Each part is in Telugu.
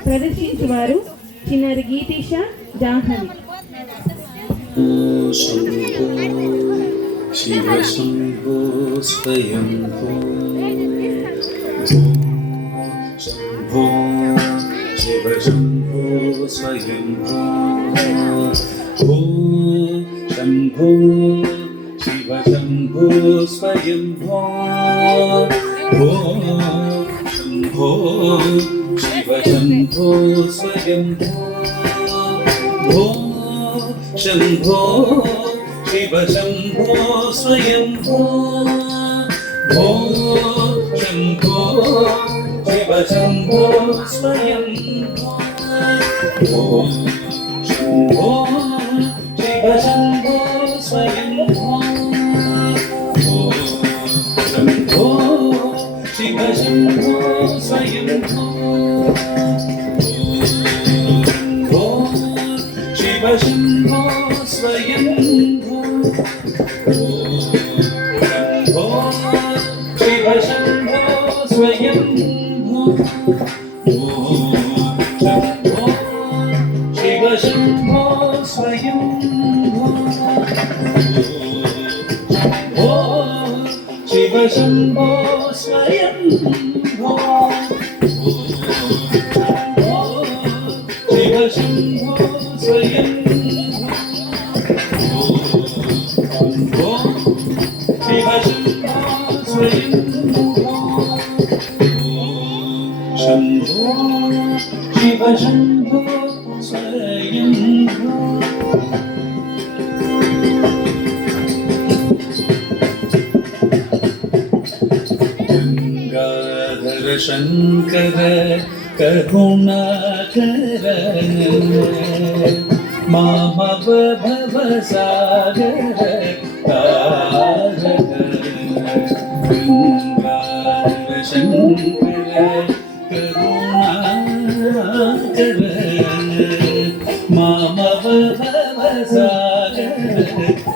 ప్రదర్శించువారు చిన్నారి గీతీష జాహ్నవి. శివ శంభో స్వయం శంభో శివ శంభో స్వయం శంభో శివ శంభో స్వయం శంభో శివ శంభో స్వయం శంభో శివ శంభో స్వయం శంభో శివ శంభో స్వయం శంభో శివ శంభో స్వయం శంభో శివ శంభో స్వయం శంభో శివ శంభో స్వయం శంభో శివ శంభో స్వయం శంభో శివ శంభో స్వయం శంభో శివ శంభో స్వయం శివ శంభో స్వయం శివ శంభో స్వయం శంభో శివ శంభో స్వయం గంగాధర శంకర కరుణాకర మామవ భవ సాగర తారక గంగాధర శంకర కరుణాకర మామవ భవ సాగర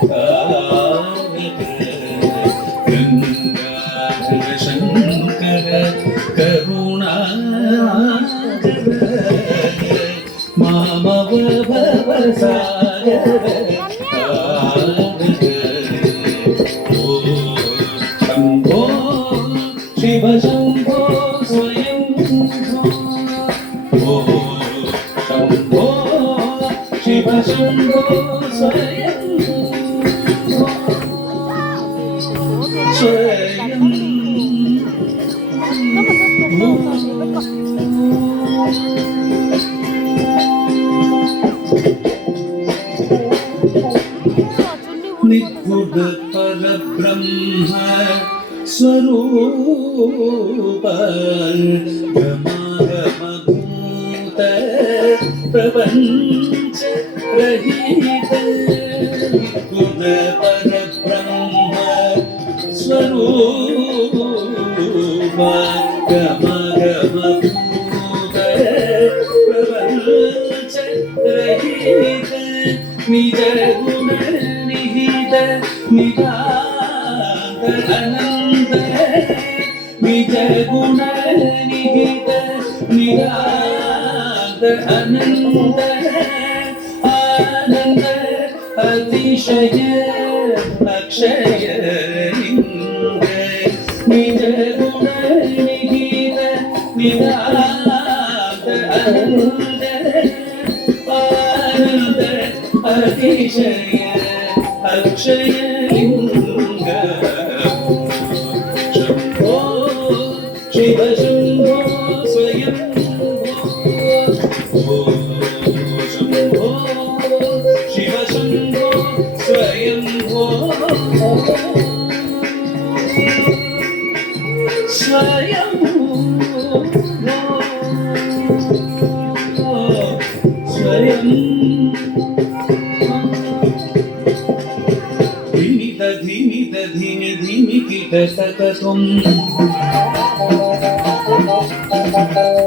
తారక గంగాధర శంకర కరుణాకర మామవ భవ సాగర శంభో శివ శంభో స్వయం శంభో శివ శంభో స్వయం స్వయం నిర్గుణ పరబ్రహ్మ స్వరూప గమగమభూత ప్రపంచ రహిత నిర్గుణ పరబ్రహ్మ స్వరూప గమగమభూత ప్రపంచ రహిత నిజ గుణ నిహిత నిదాంత అనంత నిజ గుణ నిహిత నిదాంత అనంత ఆనంద అతిశయ అక్షయ లింగ నిజ గుణ నిహిత నిదాంత అనంత ఆనంద అతిశయ అక్షయ లింగ శంభో శివ శంభో స్వయం శంభో శివ శంభో స్వయం స్వయం స్వయం ధిమి ధిమి కిట సతతం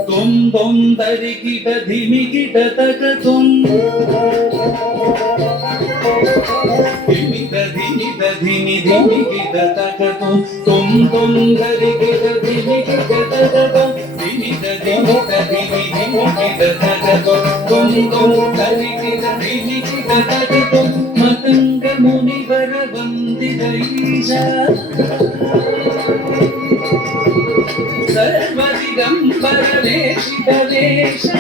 తుం తుం తరి కిట ధిమి కిట తకతుం ధిమి ధిమి కిట తకతుం తుం తుం తరి కిట ధిమి కిట తకతుం ధిమి ధిమి ధిమి ధిమి గిట తగ తుం తుం తరి గిట ధిమి గిట తగ తుం మతంగ మునివర వందిత ఈశా సర్వదిగంబర వేషిత వేషా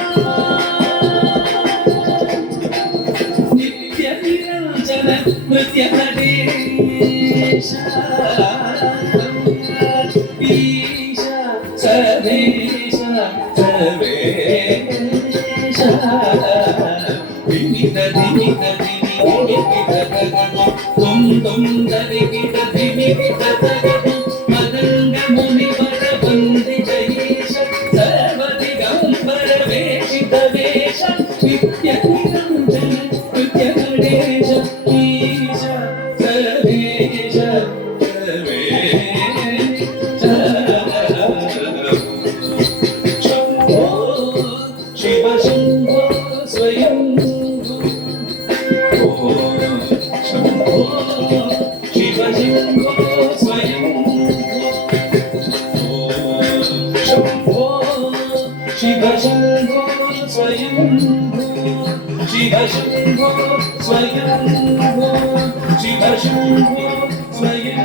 నిత్య నిరంజన నృత్య నటేశా ఈశా సర్వేశ సర్వేశ ధిమిత ధిమిత ధిమి గిట తగ తుం తుం తరి గిట ధిమి గిట తగ మదంగ మునివర వందిత ఈశ సర్వదిగంబర వేషిత వేష నిత్య నిరంజన నృత్య నటేశ ఈశ సర్వేశ సర్వేశ శంభో శివ శంభో స్వయం శంభో శివ శంభో స్వయం శంభో శివ శంభో స్వయం శివ శంభో స్వయం శివ శంభో స్వయం